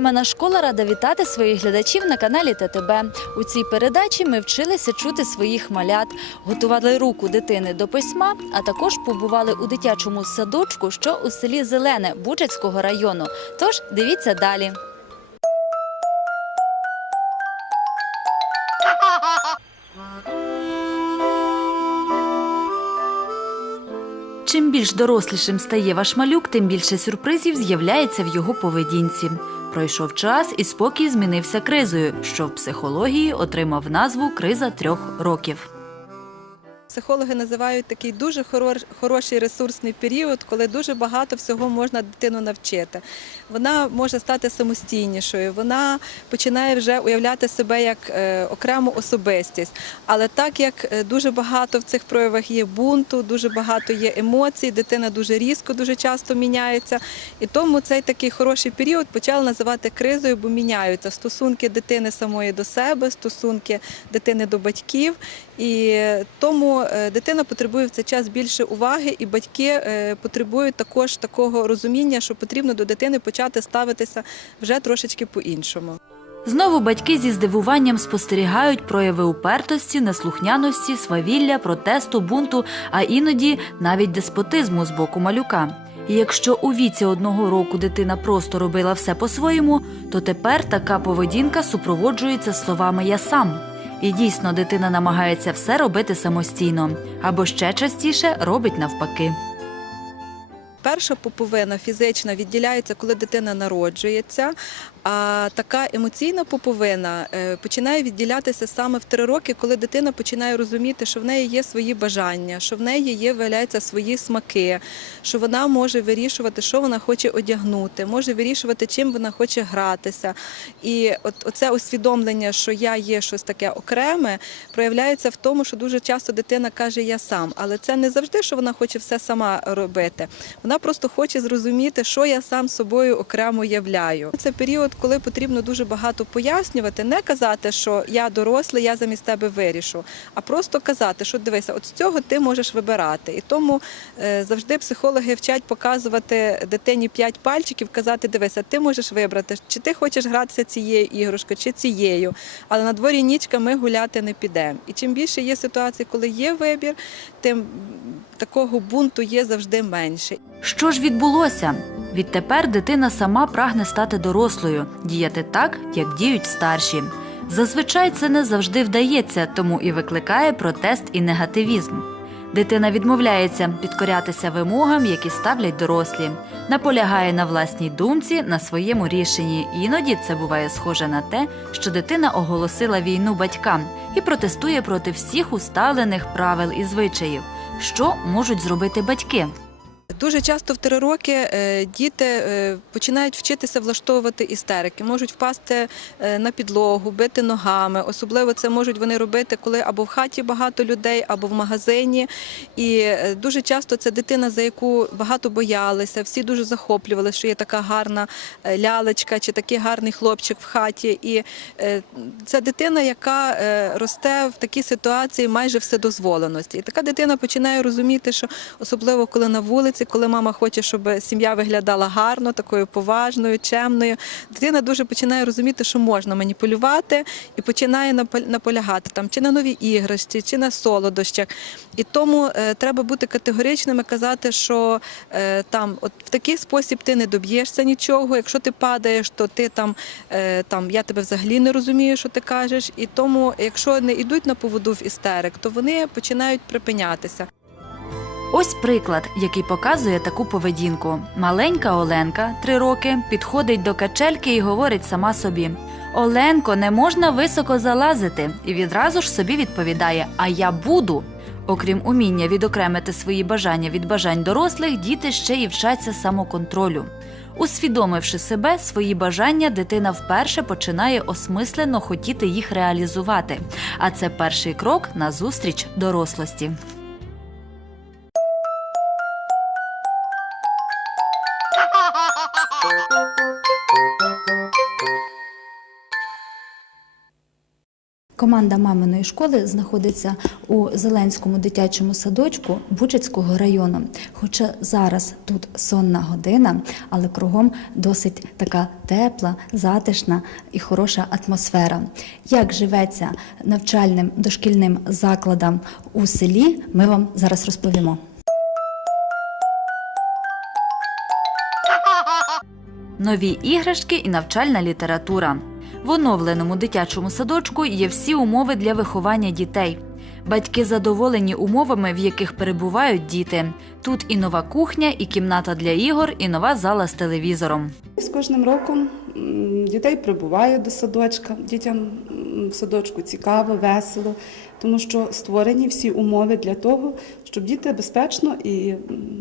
Мамина школа рада вітати своїх глядачів на каналі ТТБ. У цій передачі ми вчилися чути своїх малят, готували руку дитини до письма, а також побували у дитячому садочку, що у селі Зелене Бучацького району. Тож дивіться далі. Чим більш дорослішим стає ваш малюк, тим більше сюрпризів з'являється в його поведінці. Пройшов час і спокій змінився кризою, що в психології отримав назву криза трьох років. Психологи називають такий дуже хороший ресурсний період, коли дуже багато всього можна дитину навчити. Вона може стати самостійнішою, вона починає вже уявляти себе як е, окрему особистість. Але так як е, дуже багато в цих проявах є бунту, дуже багато є емоцій, дитина дуже різко, дуже часто міняється. І тому цей такий хороший період почали називати кризою, бо міняються стосунки дитини самої до себе, стосунки дитини до батьків. І тому е, дитина потребує в цей час більше уваги, і батьки е, потребують також такого розуміння, що потрібно до дитини почати ставитися вже трошечки по-іншому. Знову батьки зі здивуванням спостерігають прояви упертості, неслухняності, свавілля, протесту, бунту, а іноді навіть деспотизму з боку малюка. І якщо у віці одного року дитина просто робила все по-своєму, то тепер така поведінка супроводжується словами Я сам. І дійсно дитина намагається все робити самостійно, або ще частіше робить навпаки. Перша пуповина фізична відділяється, коли дитина народжується. А така емоційна пуповина е, починає відділятися саме в три роки, коли дитина починає розуміти, що в неї є свої бажання, що в неї є виявляються свої смаки, що вона може вирішувати, що вона хоче одягнути, може вирішувати, чим вона хоче гратися. І от оце усвідомлення, що я є щось таке окреме, проявляється в тому, що дуже часто дитина каже Я сам, але це не завжди, що вона хоче все сама робити. Вона просто хоче зрозуміти, що я сам собою окремо являю. Це період, коли потрібно дуже багато пояснювати, не казати, що я дорослий, я замість тебе вирішу, а просто казати, що дивися, от з цього ти можеш вибирати. І тому е, завжди психологи вчать показувати дитині п'ять пальчиків, казати, дивися, ти можеш вибрати, чи ти хочеш гратися цією іграшкою, чи цією. Але на дворі нічка ми гуляти не підемо. І чим більше є ситуацій, коли є вибір, тим такого бунту є завжди менше. Що ж відбулося? Відтепер дитина сама прагне стати дорослою, діяти так, як діють старші. Зазвичай це не завжди вдається, тому і викликає протест і негативізм. Дитина відмовляється підкорятися вимогам, які ставлять дорослі, наполягає на власній думці, на своєму рішенні. Іноді це буває схоже на те, що дитина оголосила війну батькам і протестує проти всіх усталених правил і звичаїв. Що можуть зробити батьки? Дуже часто в три роки е, діти е, починають вчитися влаштовувати істерики, можуть впасти е, на підлогу, бити ногами. Особливо це можуть вони робити, коли або в хаті багато людей, або в магазині. І дуже часто це дитина, за яку багато боялися, всі дуже захоплювалися, що є така гарна лялечка чи такий гарний хлопчик в хаті. І це дитина, яка росте в такій ситуації майже вседозволеності. І така дитина починає розуміти, що особливо коли на вулиці, коли мама хоче, щоб сім'я виглядала гарно, такою поважною, чемною. Дитина дуже починає розуміти, що можна маніпулювати, і починає напо- наполягати там чи на новій іграшці, чи на солодощах. І тому е, треба бути категоричними, казати, що е, там, от в такий спосіб ти не доб'єшся нічого. Якщо ти падаєш, то ти там, е, там я тебе взагалі не розумію, що ти кажеш. І тому, якщо не йдуть на поводу в істерик, то вони починають припинятися. Ось приклад, який показує таку поведінку. Маленька Оленка, три роки, підходить до качельки і говорить сама собі: Оленко, не можна високо залазити. І відразу ж собі відповідає: А я буду. Окрім уміння відокремити свої бажання від бажань дорослих, діти ще й вчаться самоконтролю. Усвідомивши себе, свої бажання, дитина вперше починає осмислено хотіти їх реалізувати. А це перший крок на зустріч дорослості. Команда маминої школи знаходиться у Зеленському дитячому садочку Бучацького району. Хоча зараз тут сонна година, але кругом досить така тепла, затишна і хороша атмосфера. Як живеться навчальним дошкільним закладам у селі, ми вам зараз розповімо. Нові іграшки і навчальна література. В оновленому дитячому садочку є всі умови для виховання дітей. Батьки задоволені умовами, в яких перебувають діти. Тут і нова кухня, і кімната для ігор, і нова зала з телевізором. З кожним роком дітей прибуває до садочка. Дітям в садочку цікаво, весело, тому що створені всі умови для того, щоб діти безпечно і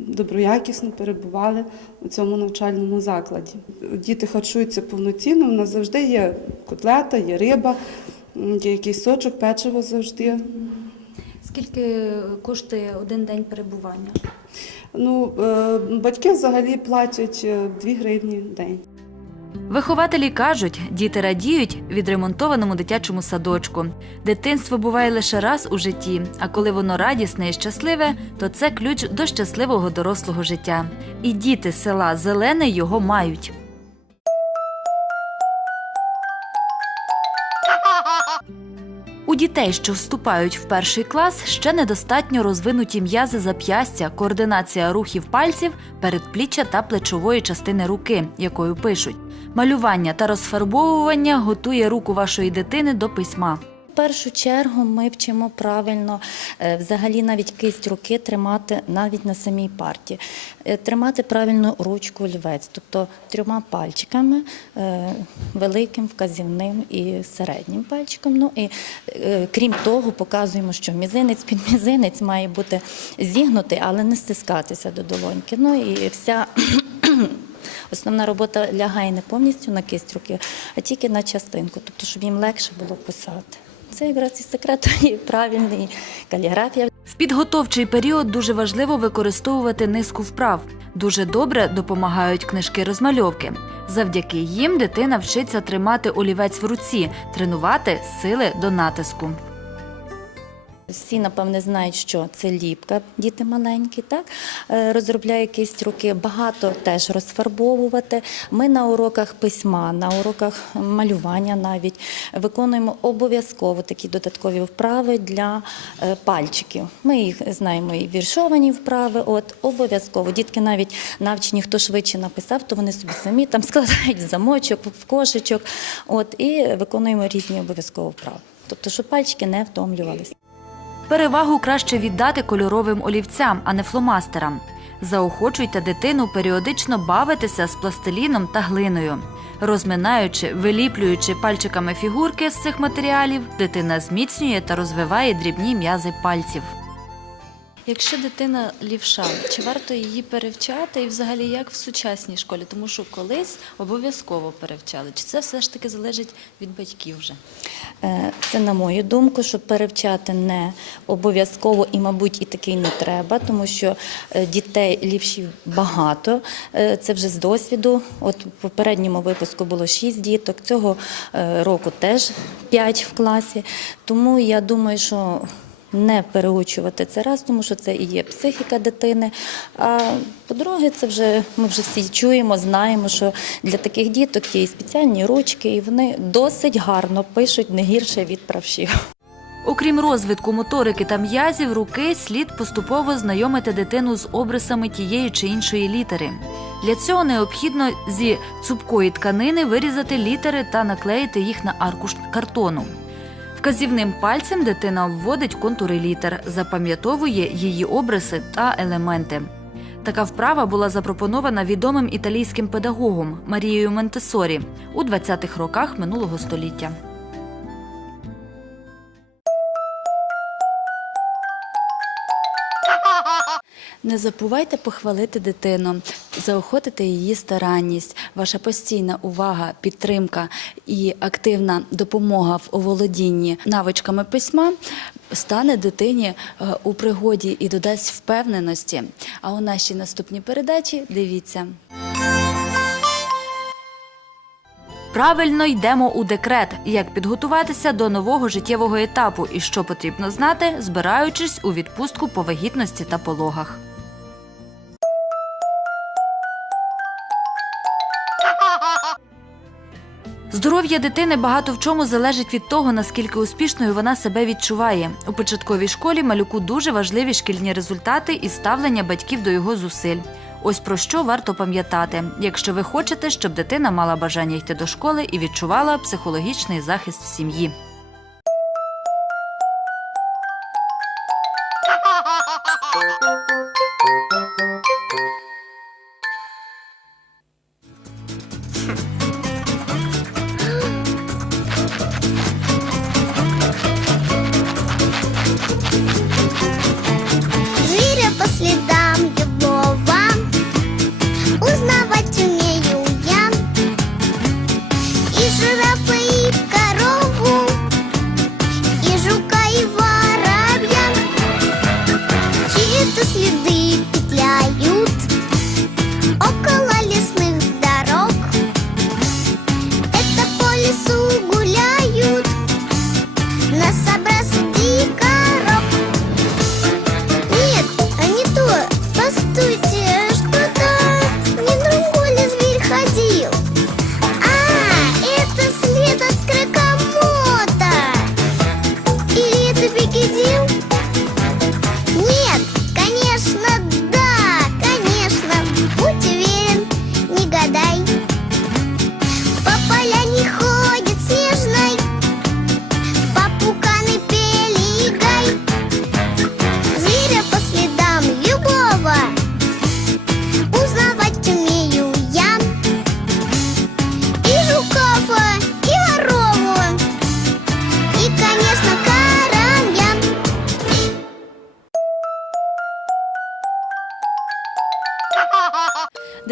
доброякісно перебували у цьому навчальному закладі. Діти харчуються повноцінно. У нас завжди є котлета, є риба, є якийсь сочок, печиво завжди. Скільки коштує один день перебування? Ну, е, батьки взагалі платять е, 2 гривні в день. Вихователі кажуть, діти радіють відремонтованому дитячому садочку. Дитинство буває лише раз у житті, а коли воно радісне і щасливе, то це ключ до щасливого дорослого життя. І діти села Зелене його мають. Дітей, що вступають в перший клас, ще недостатньо розвинуті м'язи зап'ястя, координація рухів пальців, передпліччя та плечової частини руки, якою пишуть. Малювання та розфарбовування готує руку вашої дитини до письма. Першу чергу ми вчимо правильно е, взагалі навіть кисть руки тримати навіть на самій парті. Е, Тримати правильно ручку олівець, тобто трьома пальчиками, е, великим, вказівним і середнім пальчиком. Ну і крім того, показуємо, що мізинець під мізинець має бути зігнутий, але не стискатися до долоньки. Ну і вся Основна робота лягає не повністю на кисть руки, а тільки на частинку, тобто, щоб їм легше було писати. Це якраз і секрет і правильний каліграфія. В підготовчий період дуже важливо використовувати низку вправ. Дуже добре допомагають книжки розмальовки. Завдяки їм дитина вчиться тримати олівець в руці, тренувати сили до натиску. Всі, напевне, знають, що це ліпка, діти маленькі, так Е, розробляє кисть руки. Багато теж розфарбовувати. Ми на уроках письма, на уроках малювання навіть виконуємо обов'язково такі додаткові вправи для е, пальчиків. Ми їх знаємо і віршовані вправи. От обов'язково дітки навіть навчені, хто швидше написав, то вони собі самі там складають замочок, в кошечок. От і виконуємо різні обов'язково вправи. Тобто, щоб пальчики не втомлювалися. Перевагу краще віддати кольоровим олівцям, а не фломастерам. Заохочуйте дитину періодично бавитися з пластиліном та глиною. Розминаючи, виліплюючи пальчиками фігурки з цих матеріалів, дитина зміцнює та розвиває дрібні м'язи пальців. Якщо дитина лівша, чи варто її перевчати і взагалі як в сучасній школі? Тому що колись обов'язково перевчали. Чи це все ж таки залежить від батьків вже? Е, Це на мою думку, що перевчати не обов'язково і, мабуть, і такий не треба, тому що е, дітей лівшів багато. Е, Це вже з досвіду. От у попередньому випуску було 6 діток, цього року теж 5 в класі. Тому я думаю, що не переучувати це раз, тому що це і є психіка дитини. А по-друге, це вже ми вже всі чуємо, знаємо, що для таких діток є і спеціальні ручки, і вони досить гарно пишуть не гірше від правшів. Окрім розвитку моторики та м'язів, руки слід поступово знайомити дитину з обрисами тієї чи іншої літери. Для цього необхідно зі цупкої тканини вирізати літери та наклеїти їх на аркуш картону. Вказівним пальцем дитина вводить контури літер, запам'ятовує її обриси та елементи. Така вправа була запропонована відомим італійським педагогом Марією Ментесорі у 20-х роках минулого століття. Не забувайте похвалити дитину, заохотити її старанність, ваша постійна увага, підтримка і активна допомога в оволодінні навичками письма стане дитині е, у пригоді і додасть впевненості. А у нашій наступній передачі дивіться. Правильно йдемо у декрет. Як підготуватися до нового життєвого етапу і що потрібно знати, збираючись у відпустку по вагітності та пологах. Здоров'я дитини багато в чому залежить від того, наскільки успішною вона себе відчуває. У початковій школі малюку дуже важливі шкільні результати і ставлення батьків до його зусиль. Ось про що варто пам'ятати, якщо ви хочете, щоб дитина мала бажання йти до школи і відчувала психологічний захист в сім'ї.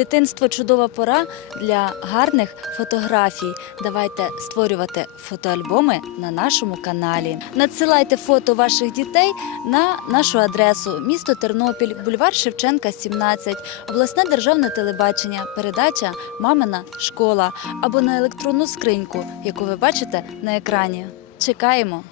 Дитинство чудова пора для гарних фотографій. Давайте створювати фотоальбоми на нашому каналі. Надсилайте фото ваших дітей на нашу адресу місто Тернопіль, бульвар Шевченка, 17, обласне державне телебачення, передача Мамина школа або на електронну скриньку, яку ви бачите на екрані. Чекаємо.